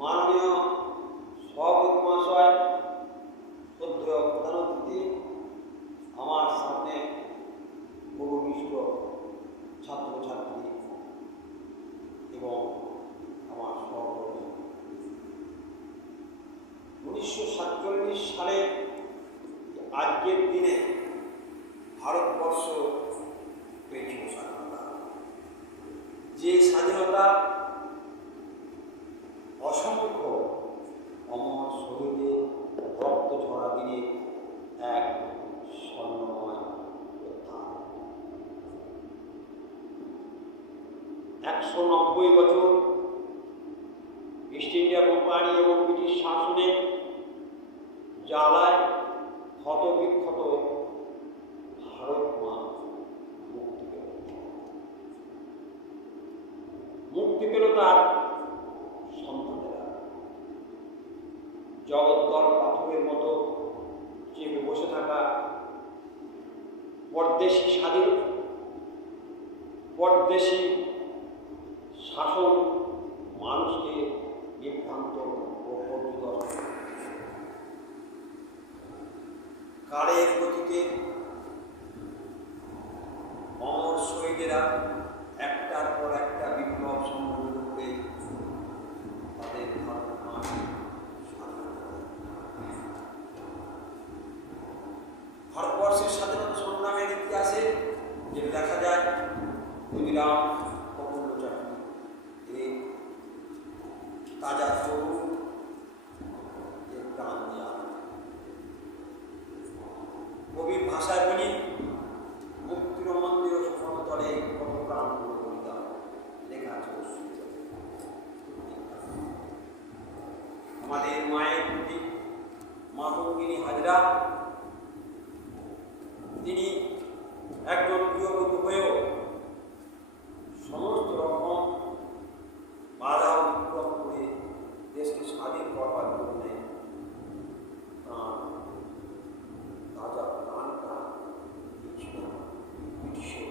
মাননীয় সভাপতি মহাশয় প্রধান অতিথি আমার সামনে বহুনিষ্ঠ ছাত্রছাত্রী এবং আমার সহকর্মী। উনিশশো সাতচল্লিশ সালে আজকের দিনে ভারতবর্ষ পেয়েছিল স্বাধীনতা, যে স্বাধীনতা অসংখ্য অমর শহীদের রক্ত ঝরা দিনে এক স্বর্ণময় একশো নব্বই বছর ইস্ট ইন্ডিয়া কোম্পানি এবং ব্রিটিশ শাসনে জ্বালায় ক্ষত বিক্ষত ভারত মা মুক্তি পেল। মুক্তি পেল তার জগদ্দল পাথরের মতো চেপে বসে থাকা পরদেশি স্বাধীন, পরদেশি শাসন মানুষকে বিভ্রান্ত ও পর্যদশ কালের গতিতে অমর শহীদেরা একটার পর একটা বিপ্লব সংগঠিত করে তাদের ভারত মাটি স্বাধীন করে। ভারতবর্ষের স্বাধীনতা সংগ্রামের ইতিহাসে যেটা দেখা যায় ক্ষুদিরাম প্রফুল্ল চাকরি তাজা প্রাণ দেওয়া কবির ভাষায় বলি মুক্তির মন্দির আছে আমাদের মায়ের প্রতি মাতঙ্গিনী হাজরা, তিনি হয়েও সমস্ত রকম বাধা অতিক্রম করে দেশকে স্বাধীন করবার জন্য প্রাণ তাজা প্রাণটা দিয়েছিল ব্রিটিশের।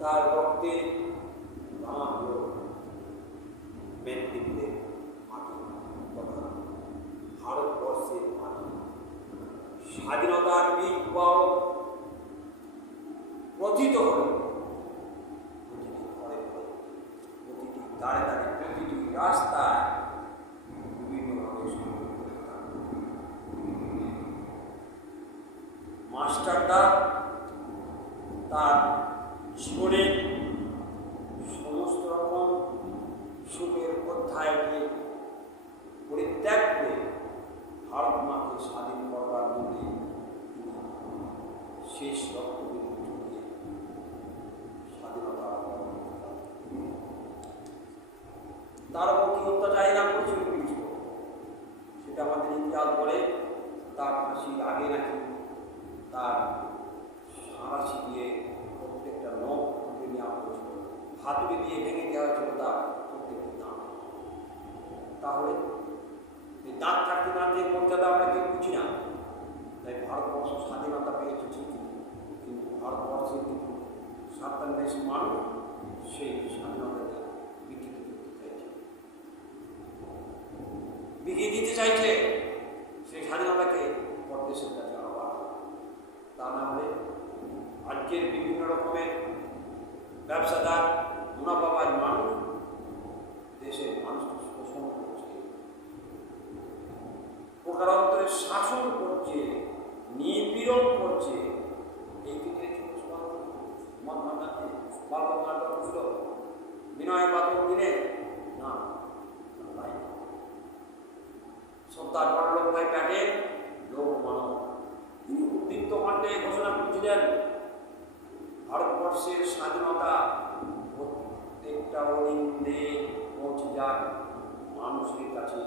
তার রক্তে রাঙা হল ভারতবর্ষের মাটি স্বাধীনতার বীজ পাও প্রথিত হল প্রতিটি ঘরে প্রতিটি দাঁড়ে দাঁড়ে প্রতিটি রাস্তায় বিভিন্নভাবে মাস্টারটা তার জীবনের সমস্ত রকম সুখের অধ্যায়কে পরিত্যাগ করে ভারত মাকে স্বাধীন করবার জন্যে শেষ রক্তবিন্দু তার উপর কি অত্যাচারীরা করেছিল ব্রিটিশ সেটা আমাদের ইতিহাস বলে তার ফাঁসির আগে নাকি তার সাঁড়াশি দিয়ে প্রত্যেকটা নখ নেওয়া হয়েছিল হাতুড়ি দিয়ে ভেঙে দেওয়া হয়েছিল তার প্রত্যেকটি দাঁত তাহলে এই দাঁত থাকতে দাঁতে মর্যাদা আমরা কেউ বুঝি না তাই ভারতবর্ষ স্বাধীনতা পেয়েছে ঠিকই কিন্তু ভারতবর্ষের কিছু সাতান্নেশ মানুষ সেই স্বাধীনতাকে বিকিয়ে দিতে চাইছে সেই স্বাধীনতাকে পরদেশের কাছে আবার তা না হলে আজকের বিভিন্ন রকমের ব্যবসাদার মুনাফাবাজ মানুষ দেশের মানুষকে শোষণ করছে। প্রকারান্তরে শাসন করছে, নিপীড়ন করছে। এই দিকে মহাত্মা গান্ধী বাল বিনয় বাদক দিনে না তাই না। সর্দার বল্লভ ভাই প্যাটেল লোক মানব। তিনি উদ্দীপ্ত কণ্ঠে ঘোষণা করেছিলেন, ভারতবর্ষের স্বাধীনতা প্রত্যেকটা অলিন্দে পৌঁছে যাক মানুষের কাছে।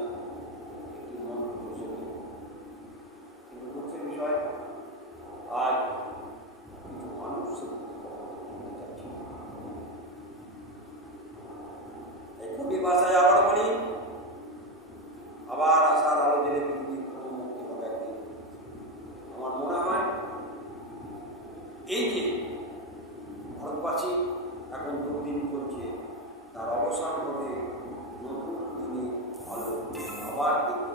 Marco